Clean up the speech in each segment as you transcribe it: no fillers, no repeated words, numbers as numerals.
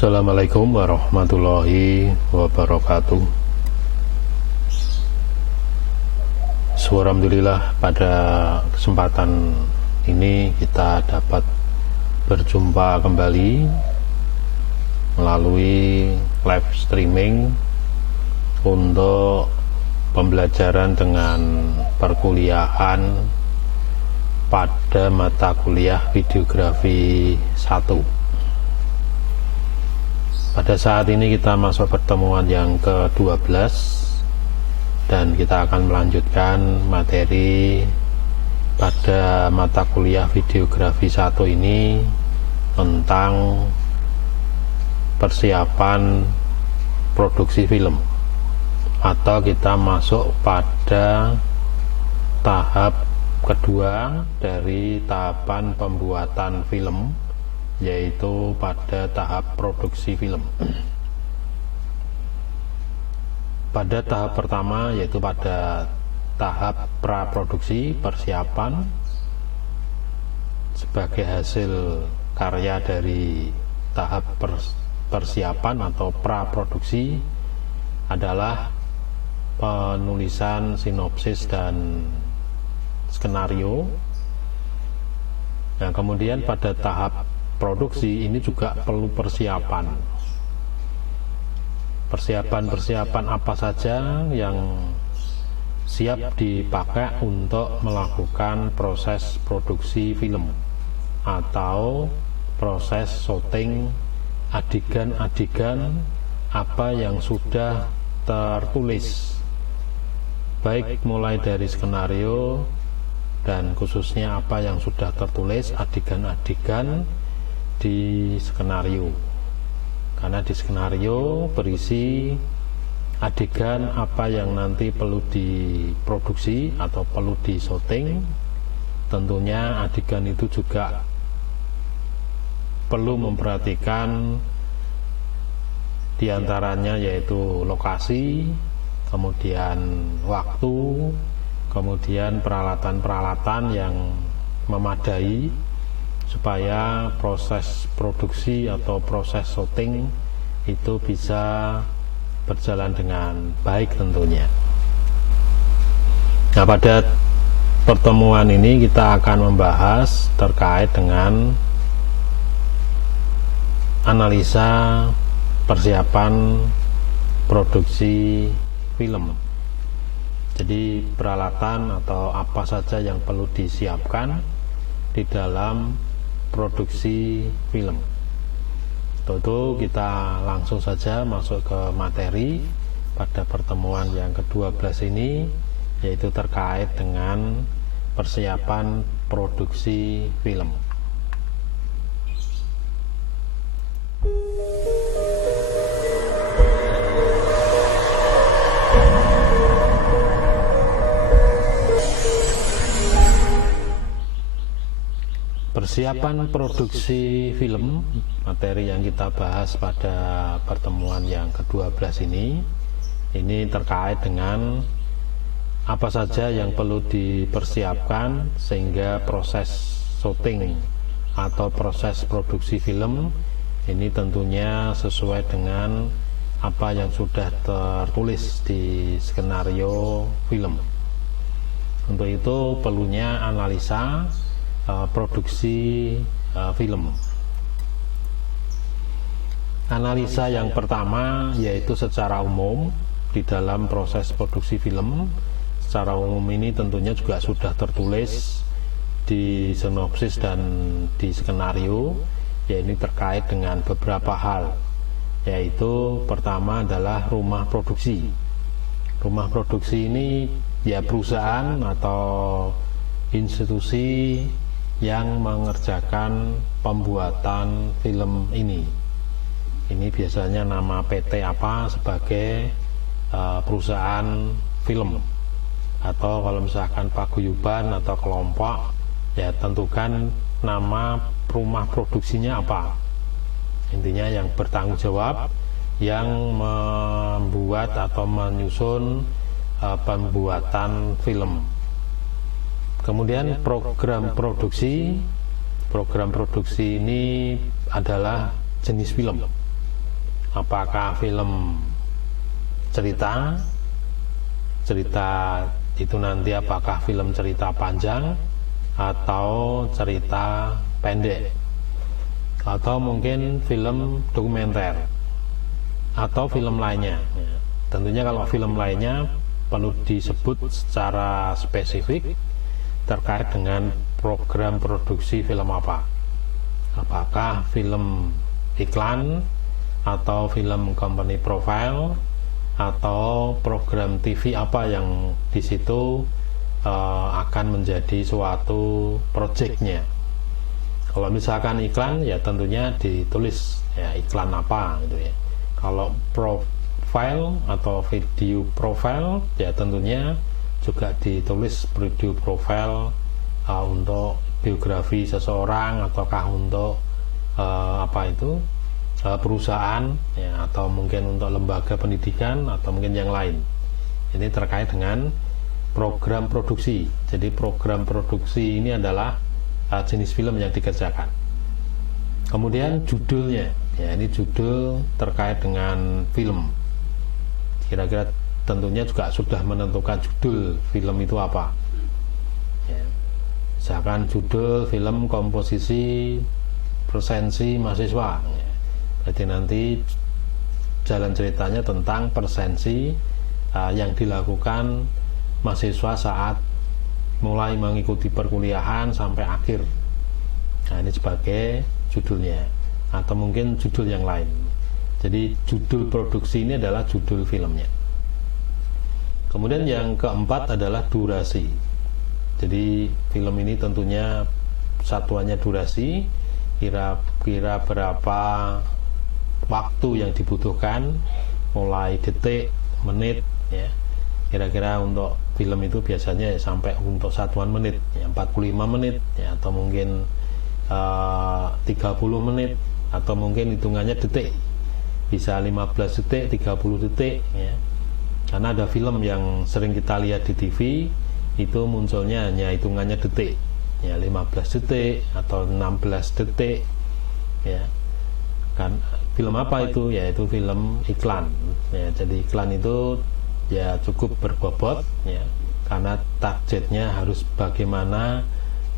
Assalamualaikum warahmatullahi wabarakatuh. Alhamdulillah, pada kesempatan ini kita dapat berjumpa kembali melalui live streaming untuk pembelajaran dengan perkuliahan pada mata kuliah videografi 1. Pada saat ini kita masuk pertemuan yang ke-12 dan kita akan melanjutkan materi pada mata kuliah videografi 1 ini tentang persiapan produksi film, atau kita masuk pada tahap kedua dari tahapan pembuatan film, yaitu pada tahap produksi film. Pada tahap pertama, yaitu pada tahap praproduksi, persiapan sebagai hasil karya dari tahap persiapan atau praproduksi adalah penulisan sinopsis dan skenario. Nah, kemudian pada tahap produksi ini juga perlu persiapan apa saja yang siap dipakai untuk melakukan proses produksi film atau proses syuting adegan-adegan apa yang sudah tertulis, baik mulai dari skenario dan khususnya apa yang sudah tertulis adegan-adegan di skenario, karena di skenario berisi adegan apa yang nanti perlu diproduksi atau perlu disyuting. Tentunya adegan itu juga perlu memperhatikan diantaranya yaitu lokasi, kemudian waktu, kemudian peralatan-peralatan yang memadai supaya proses produksi atau proses syuting itu bisa berjalan dengan baik tentunya. Nah, pada pertemuan ini kita akan membahas terkait dengan analisa persiapan produksi film. Jadi peralatan atau apa saja yang perlu disiapkan di dalam produksi film. Tentu kita langsung saja masuk ke materi pada pertemuan yang ke-12 ini, yaitu terkait dengan persiapan produksi film. Persiapan produksi film, materi yang kita bahas pada pertemuan yang ke-12 ini terkait dengan apa saja yang perlu dipersiapkan sehingga proses syuting atau proses produksi film ini tentunya sesuai dengan apa yang sudah tertulis di skenario film. Untuk itu perlunya analisa produksi film. Analisa yang pertama yaitu secara umum di dalam proses produksi film. Secara umum ini tentunya juga sudah tertulis di sinopsis dan di skenario, yaitu terkait dengan beberapa hal, yaitu pertama adalah rumah produksi. Rumah produksi ini ya perusahaan atau institusi yang mengerjakan pembuatan film ini. Ini biasanya nama PT apa sebagai perusahaan film, atau kalau misalkan paguyuban atau kelompok ya tentukan nama rumah produksinya apa. Intinya yang bertanggung jawab, yang membuat atau menyusun pembuatan film. Kemudian program produksi ini adalah jenis film. apakah film cerita itu nanti apakah film cerita panjang atau cerita pendek, atau mungkin film dokumenter atau film lainnya. Tentunya kalau film lainnya perlu disebut secara spesifik terkait dengan program produksi film apa, apakah film iklan atau film company profile atau program TV apa yang di situ akan menjadi suatu proyeknya. Kalau misalkan iklan, ya tentunya ditulis ya iklan apa gitu ya. Kalau profile atau video profile, ya tentunya juga ditulis video profile untuk biografi seseorang, ataukah untuk perusahaan ya, atau mungkin untuk lembaga pendidikan atau mungkin yang lain. Ini terkait dengan program produksi. Jadi program produksi ini adalah jenis film yang dikerjakan. Kemudian judulnya, ya ini judul terkait dengan film. Kira-kira tentunya juga sudah menentukan judul film itu apa. Ya. Misalkan judul film komposisi presensi mahasiswa. Ya. Jadi nanti jalan ceritanya tentang presensi yang dilakukan mahasiswa saat mulai mengikuti perkuliahan sampai akhir. Nah, ini sebagai judulnya, atau mungkin judul yang lain. Jadi judul produksi ini adalah judul filmnya. Kemudian yang keempat adalah durasi. Jadi film ini tentunya satuannya durasi, kira-kira berapa waktu yang dibutuhkan, mulai detik, menit ya. Kira-kira untuk film itu biasanya sampai untuk satuan menit ya, 45 menit ya, atau mungkin 30 menit, atau mungkin hitungannya detik, bisa 15 detik, 30 detik ya. Karena ada film yang sering kita lihat di TV itu munculnya hanya hitungannya detik ya, 15 detik atau 16 detik ya. Kan film apa itu? Yaitu film iklan ya. Jadi iklan itu ya cukup berbobot ya, karena targetnya harus bagaimana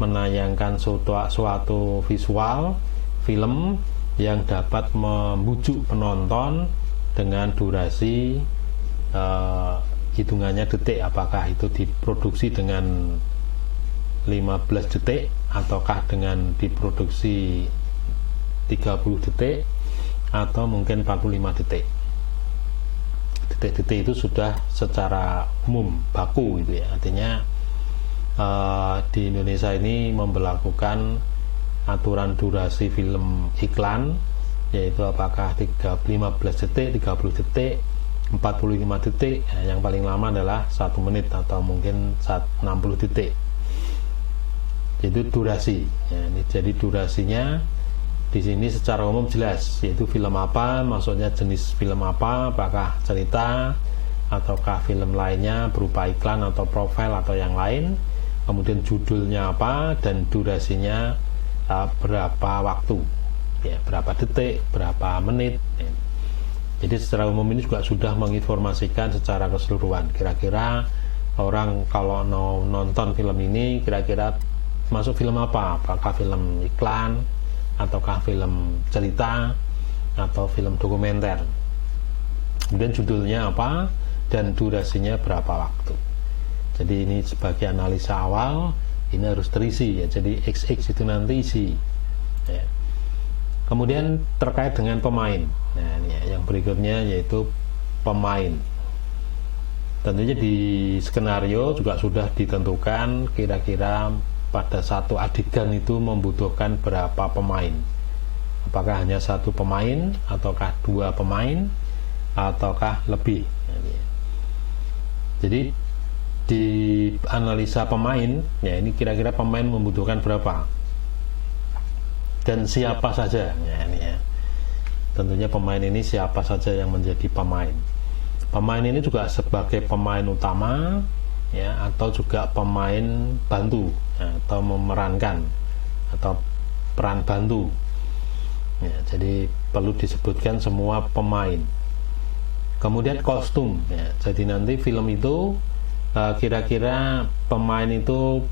menayangkan suatu visual film yang dapat membujuk penonton dengan durasi hitungannya detik, apakah itu diproduksi dengan 15 detik ataukah dengan diproduksi 30 detik atau mungkin 45 detik. Detik-detik itu sudah secara umum baku gitu ya. Artinya di Indonesia ini memberlakukan aturan durasi film iklan, yaitu apakah 15 detik, 30 detik, 45 detik ya, yang paling lama adalah 1 menit atau mungkin 60 detik. Itu durasi ya. Ini jadi durasinya di sini secara umum jelas, yaitu film apa, maksudnya jenis film apa, apakah cerita ataukah film lainnya berupa iklan atau profil atau yang lain, kemudian judulnya apa dan durasinya berapa waktu ya, berapa detik, berapa menit ya. Jadi secara umum ini juga sudah menginformasikan secara keseluruhan, kira-kira orang kalau mau nonton film ini kira-kira masuk film apa, apakah film iklan ataukah film cerita atau film dokumenter, kemudian judulnya apa dan durasinya berapa waktu. Jadi ini sebagai analisa awal, ini harus terisi ya, jadi XX itu nanti isi ya. Kemudian terkait dengan pemain, nah ini ya, yang berikutnya yaitu pemain. Tentunya di skenario juga sudah ditentukan kira-kira pada satu adegan itu membutuhkan berapa pemain, apakah hanya 1 pemain ataukah 2 pemain ataukah lebih. Jadi di analisa pemain ya, ini kira-kira pemain membutuhkan berapa dan siapa saja ya, ini ya. Tentunya pemain ini siapa saja yang menjadi pemain. Pemain ini juga sebagai pemain utama ya, atau juga pemain bantu ya, atau memerankan atau peran bantu. ya, jadi perlu disebutkan semua pemain. Kemudian kostum ya, jadi nanti film itu kira-kira pemain itu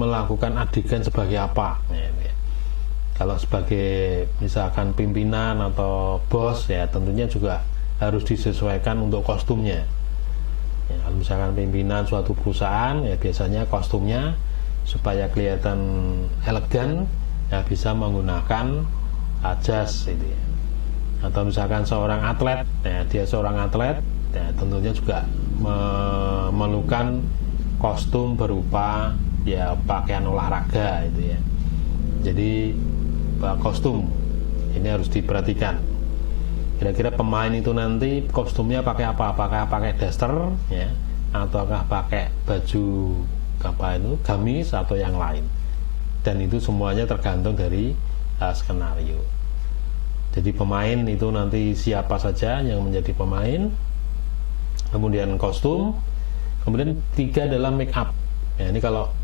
melakukan adegan sebagai apa ya, ya. Kalau sebagai misalkan pimpinan atau bos ya tentunya juga harus disesuaikan untuk kostumnya ya, kalau misalkan pimpinan suatu perusahaan ya biasanya kostumnya supaya kelihatan elegan ya bisa menggunakan jas itu ya. Atau misalkan seorang atlet ya, dia seorang atlet ya, tentunya juga memerlukan kostum berupa ya pakaian olahraga itu ya. Jadi kostum ini harus diperhatikan. Kira-kira pemain itu nanti kostumnya pakai apa? Apakah pakai daster ya, ataukah pakai baju apa itu gamis atau yang lain? Dan itu semuanya tergantung dari skenario. Jadi pemain itu nanti siapa saja yang menjadi pemain, kemudian kostum, kemudian 3 adalah make up. Ya, ini kalau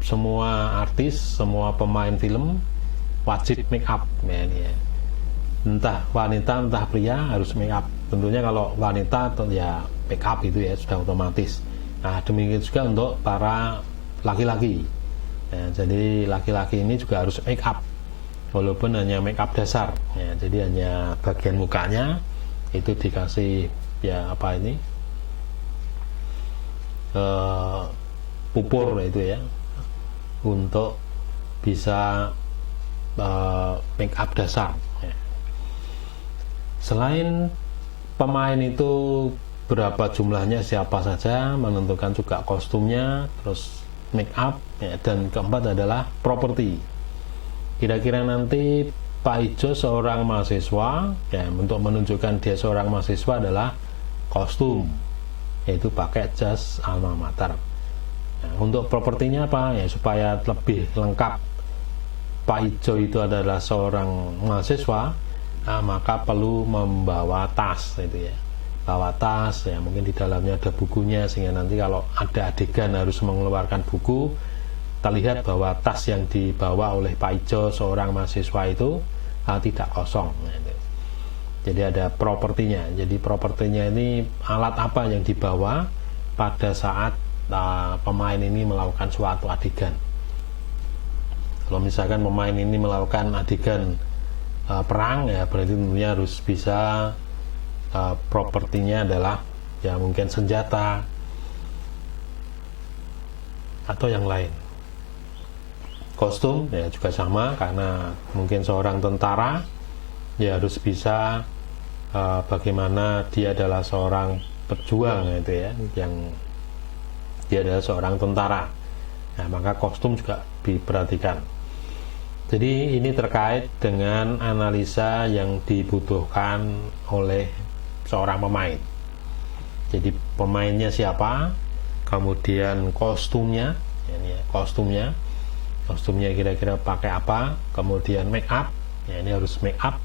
semua artis, semua pemain film wajib make up ya, ini ya. Entah wanita entah pria harus make up. Tentunya kalau wanita ya make up itu ya sudah otomatis. Nah demikian juga untuk para laki-laki ya, jadi laki-laki ini juga harus make up walaupun hanya make up dasar ya, jadi hanya bagian mukanya itu dikasih ya apa ini pupur itu ya untuk bisa make up dasar ya. Selain pemain itu berapa jumlahnya, siapa saja, menentukan juga kostumnya, terus make up ya, dan keempat adalah properti. Kira-kira nanti Pak Ijo seorang mahasiswa ya, untuk menunjukkan dia seorang mahasiswa adalah kostum, yaitu pakai jas alma mater. Nah, untuk propertinya apa ya, supaya lebih lengkap Pak Ijo itu adalah seorang mahasiswa, nah, maka perlu membawa tas itu ya, bawa tas ya, mungkin di dalamnya ada bukunya sehingga nanti kalau ada adegan harus mengeluarkan buku, terlihat bahwa tas yang dibawa oleh Pak Ijo seorang mahasiswa itu tidak kosong. Jadi ada propertinya. Jadi propertinya ini alat apa yang dibawa pada saat pemain ini melakukan suatu adegan. Kalau misalkan pemain ini melakukan adegan perang ya, berarti tentunya harus bisa propertinya adalah ya mungkin senjata atau yang lain. Kostum ya juga sama, karena mungkin seorang tentara ya harus bisa bagaimana dia adalah seorang pejuang itu ya, yang dia adalah seorang tentara. Nah, maka kostum juga diperhatikan. Jadi ini terkait dengan analisa yang dibutuhkan oleh seorang pemain. Jadi pemainnya siapa, kemudian kostumnya, ini ya, kostumnya kira-kira pakai apa, kemudian make up, ya ini harus make up,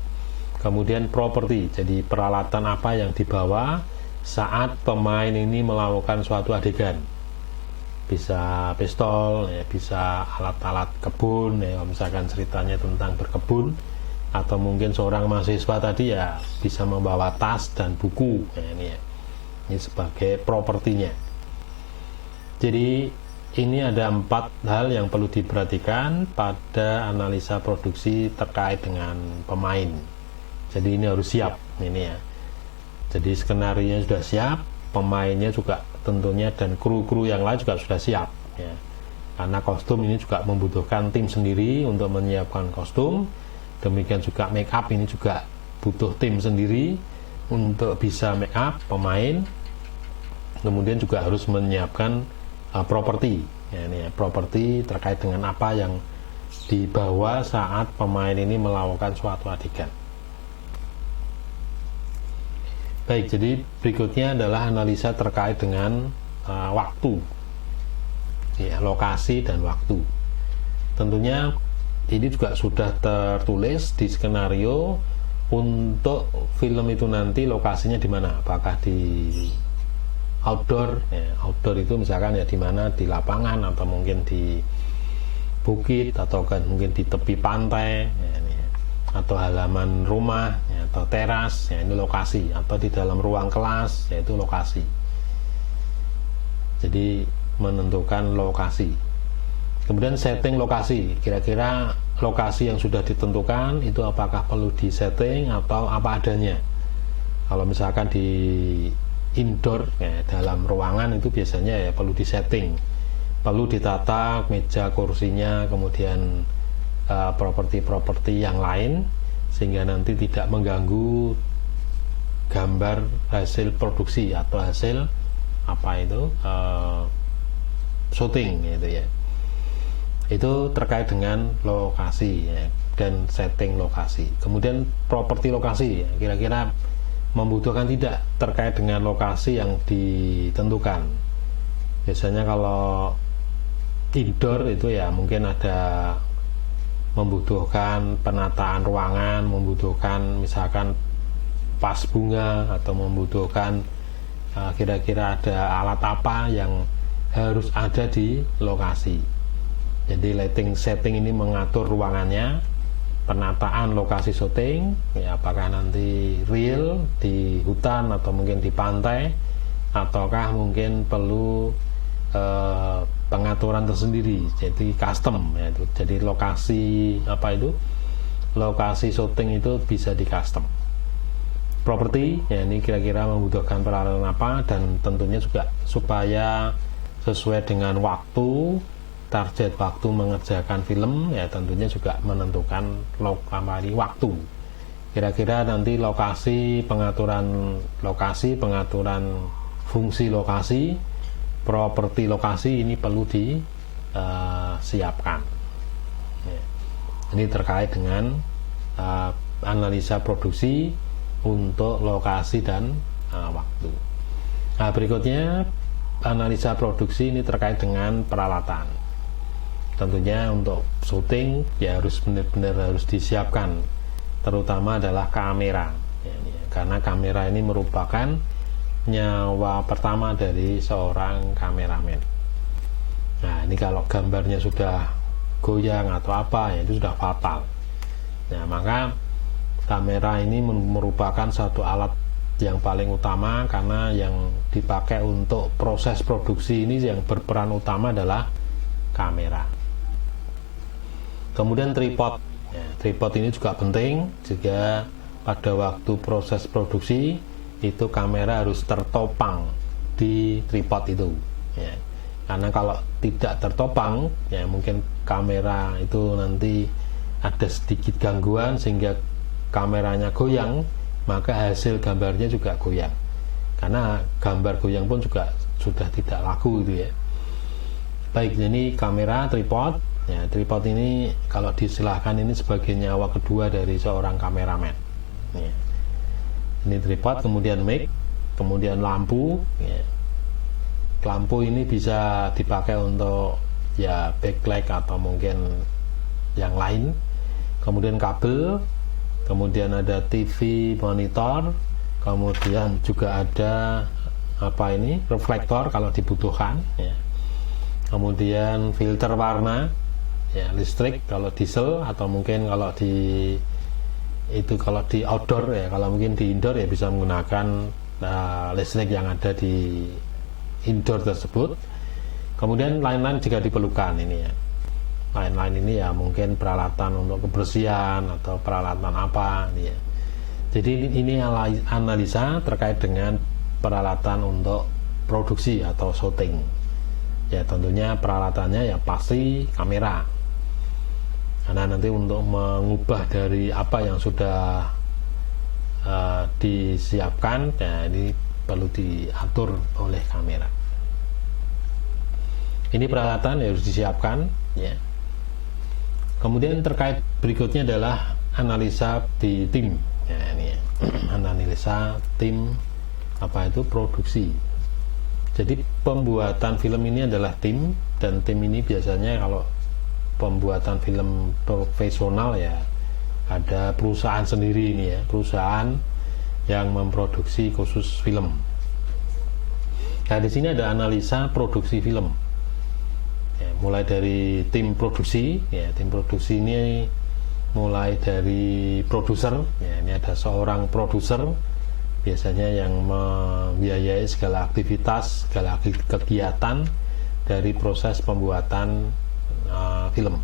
kemudian properti, jadi peralatan apa yang dibawa saat pemain ini melakukan suatu adegan. Bisa pistol ya, bisa alat-alat kebun ya, misalkan ceritanya tentang berkebun, atau mungkin seorang mahasiswa tadi ya bisa membawa tas dan buku ya, ini ya, ini sebagai propertinya. Jadi ini ada 4 hal yang perlu diperhatikan pada analisa produksi terkait dengan pemain. Jadi ini harus siap ini ya. Jadi skenario sudah siap, pemainnya juga tentunya, dan kru-kru yang lain juga sudah siap ya. Karena kostum ini juga membutuhkan tim sendiri untuk menyiapkan kostum, demikian juga make up ini juga butuh tim sendiri untuk bisa make up pemain, kemudian juga harus menyiapkan properti ya, ini ya, properti terkait dengan apa yang dibawa saat pemain ini melakukan suatu adegan. Baik, jadi berikutnya adalah analisa terkait dengan waktu ya, lokasi dan waktu. Tentunya ini juga sudah tertulis di skenario untuk film itu nanti lokasinya di mana, apakah di outdoor ya, outdoor itu misalkan ya di mana, di lapangan atau mungkin di bukit atau kan mungkin di tepi pantai ya, ini ya. atau halaman rumah ya, atau teras ya, ini lokasi, atau di dalam ruang kelas yaitu lokasi. Jadi menentukan lokasi. Kemudian setting lokasi, kira-kira lokasi yang sudah ditentukan itu apakah perlu disetting atau apa adanya. Kalau misalkan di indoor ya, dalam ruangan itu biasanya ya perlu disetting, perlu ditata meja kursinya, kemudian properti-properti yang lain sehingga nanti tidak mengganggu gambar hasil produksi atau hasil apa itu shooting gitu ya. Itu terkait dengan lokasi ya, dan setting lokasi. Kemudian properti lokasi ya, kira-kira membutuhkan tidak terkait dengan lokasi yang ditentukan. Biasanya kalau indoor itu ya mungkin ada membutuhkan penataan ruangan, membutuhkan misalkan vas bunga, atau membutuhkan kira-kira ada alat apa yang harus ada di lokasi. Jadi lighting setting ini mengatur ruangannya, penataan lokasi syuting ya, apakah nanti real di hutan atau mungkin di pantai, ataukah mungkin perlu pengaturan tersendiri, jadi custom ya, itu. Jadi lokasi apa itu, lokasi syuting itu bisa di custom. Properti ya, ini kira-kira membutuhkan peralatan apa, dan tentunya juga supaya sesuai dengan waktu, target waktu mengerjakan film ya, tentunya juga menentukan waktu. Kira-kira nanti lokasi, pengaturan lokasi, pengaturan fungsi lokasi, properti lokasi ini perlu disiapkan ya. Ini terkait dengan analisa produksi untuk lokasi dan waktu. Nah, berikutnya analisa produksi ini terkait dengan peralatan. Tentunya untuk syuting ya harus benar-benar harus disiapkan, terutama adalah kamera ya, karena kamera ini merupakan nyawa pertama dari seorang kameramen. Nah, ini kalau gambarnya sudah goyang atau apa ya, itu sudah fatal. Nah, maka kamera ini merupakan satu alat yang paling utama, karena yang dipakai untuk proses produksi ini yang berperan utama adalah kamera. Kemudian tripod ya, tripod ini juga penting jika pada waktu proses produksi itu kamera harus tertopang di tripod itu ya. Karena kalau tidak tertopang ya, mungkin kamera itu nanti ada sedikit gangguan sehingga kameranya goyang, maka hasil gambarnya juga goyang, karena gambar goyang pun juga sudah tidak laku gitu ya. Baik, ini kamera tripod ya. Tripod ini kalau disilahkan ini sebagai nyawa kedua dari seorang kameramen ya. Ini tripod, kemudian mic, kemudian lampu ya. Lampu ini bisa dipakai untuk ya backlight atau mungkin yang lain. Kemudian kabel, kemudian ada TV monitor, kemudian juga ada apa ini, reflektor kalau dibutuhkan ya. Kemudian filter warna ya, listrik kalau diesel, atau mungkin kalau di itu kalau di outdoor ya, kalau mungkin di indoor ya bisa menggunakan listrik yang ada di indoor tersebut. Kemudian lain-lain jika diperlukan ini ya, lain-lain ini ya mungkin peralatan untuk kebersihan atau peralatan apa ini ya. Jadi ini analisa terkait dengan peralatan untuk produksi atau syuting ya. Tentunya peralatannya ya pasti kamera, karena nanti untuk mengubah dari apa yang sudah disiapkan ya, ini perlu diatur oleh kamera. Ini peralatan yang harus disiapkan ya. Kemudian terkait berikutnya adalah analisa di tim ya, ini ya. Analisa tim apa itu produksi. Jadi pembuatan film ini adalah tim, dan tim ini biasanya kalau pembuatan film profesional ya ada perusahaan sendiri ini ya, perusahaan yang memproduksi khusus film. Nah, di sini ada analisa produksi film ya, mulai dari tim produksi ya. Tim produksi ini mulai dari produser, ya, ini ada seorang produser biasanya yang membiayai segala aktivitas, segala kegiatan dari proses pembuatan film.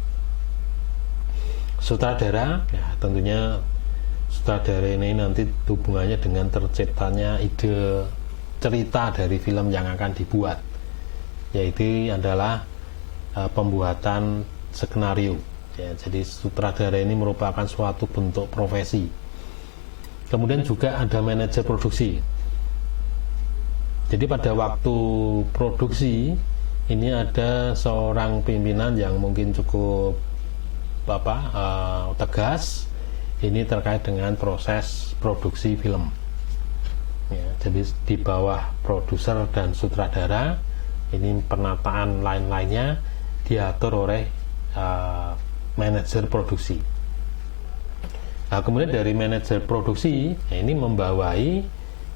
Sutradara, ya tentunya sutradara ini nanti hubungannya dengan terciptanya ide cerita dari film yang akan dibuat, yaitu adalah pembuatan skenario. Ya, jadi sutradara ini merupakan suatu bentuk profesi. Kemudian juga ada manajer produksi. Jadi pada waktu produksi ini ada seorang pimpinan yang mungkin cukup tegas. Ini terkait dengan proses produksi film. Ya, jadi di bawah produser dan sutradara, ini penataan lain-lainnya diatur oleh manajer produksi. Nah, kemudian dari manajer produksi, ya, ini membawai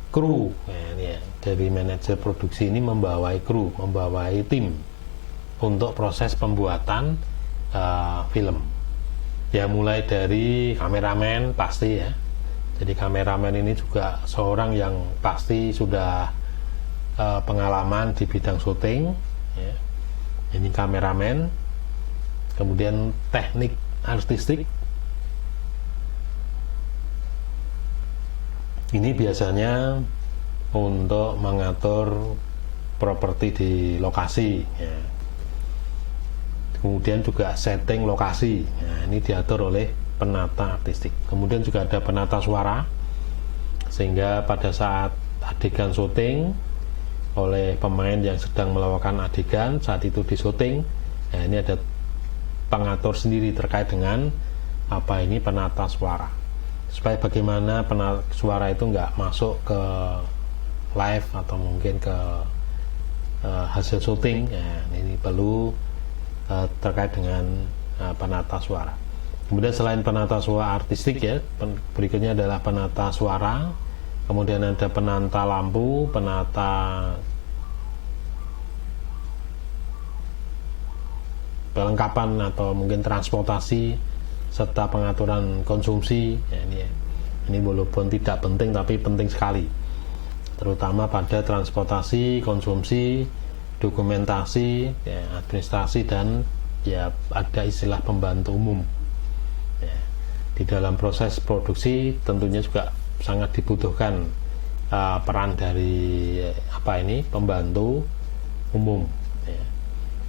kru. Ya, ini ya, dari manajer produksi ini membawai kru, membawai tim untuk proses pembuatan film. Ya mulai dari kameramen pasti ya. Jadi kameramen ini juga seorang yang pasti sudah pengalaman di bidang syuting. Ya. Ini kameramen. Kemudian teknik artistik. Ini biasanya untuk mengatur properti di lokasi. Ya. Kemudian juga setting lokasi. Nah, ini diatur oleh penata artistik. Kemudian juga ada penata suara, sehingga pada saat adegan syuting oleh pemain yang sedang melakukan adegan saat itu di syuting, nah ini ada pengatur sendiri terkait dengan penata suara, supaya bagaimana penata suara itu nggak masuk ke live atau mungkin ke hasil syuting. Nah, ini perlu terkait dengan penata suara. Kemudian selain penata suara artistik ya, berikutnya adalah penata suara, kemudian ada penata lampu, penata perlengkapan atau mungkin transportasi serta pengaturan konsumsi. Ya, ini walaupun tidak penting tapi penting sekali, terutama pada transportasi, konsumsi, dokumentasi, ya, administrasi, dan ya ada istilah pembantu umum. Ya, di dalam proses produksi tentunya juga sangat dibutuhkan peran dari pembantu umum. Ya.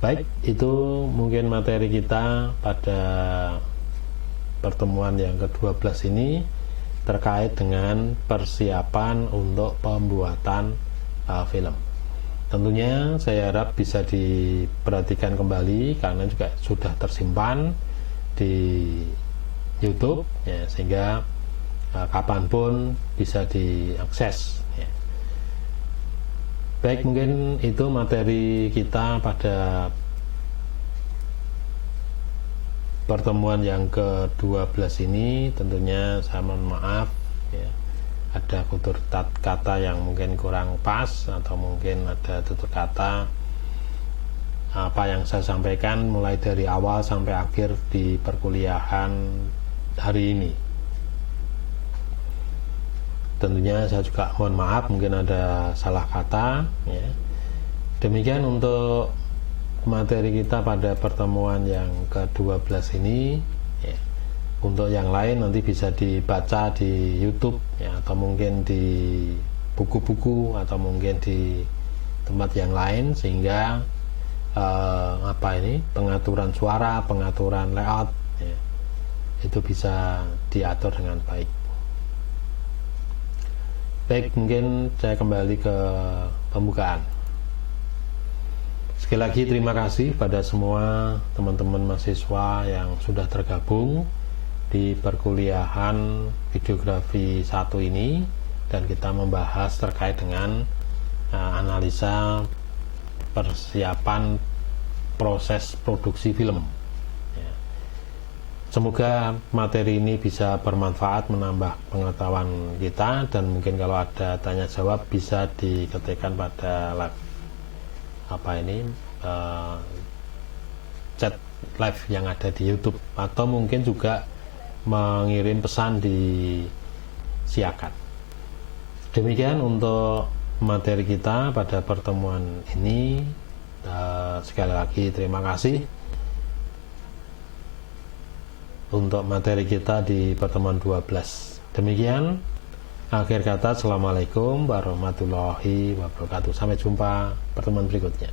Baik, itu mungkin materi kita pada pertemuan yang ke-12 ini terkait dengan persiapan untuk pembuatan film. Tentunya saya harap bisa diperhatikan kembali karena juga sudah tersimpan di YouTube ya, sehingga kapanpun bisa diakses ya. Baik, mungkin itu materi kita pada pertemuan yang ke-12 ini. Tentunya saya mohon maaf ya, ada tutur kata yang mungkin kurang pas atau mungkin ada tutur kata apa yang saya sampaikan mulai dari awal sampai akhir di perkuliahan hari ini. Tentunya saya juga mohon maaf mungkin ada salah kata ya. Demikian untuk materi kita pada pertemuan yang ke-12 ini ya. Untuk yang lain nanti bisa dibaca di YouTube ya, atau mungkin di buku-buku atau mungkin di tempat yang lain, sehingga pengaturan suara, pengaturan layout ya, itu bisa diatur dengan baik. Baik, mungkin saya kembali ke pembukaan. Sekali lagi terima kasih pada semua teman-teman mahasiswa yang sudah tergabung di perkuliahan videografi 1 ini, dan kita membahas terkait dengan analisa persiapan proses produksi film ya. Semoga materi ini bisa bermanfaat, menambah pengetahuan kita, dan mungkin kalau ada tanya jawab bisa diketikkan pada chat live yang ada di YouTube, atau mungkin juga mengirim pesan di Siakat. Demikian untuk materi kita pada pertemuan ini. Sekali lagi terima kasih untuk materi kita di pertemuan 12. Demikian akhir kata, assalamualaikum warahmatullahi wabarakatuh. Sampai jumpa pertemuan berikutnya.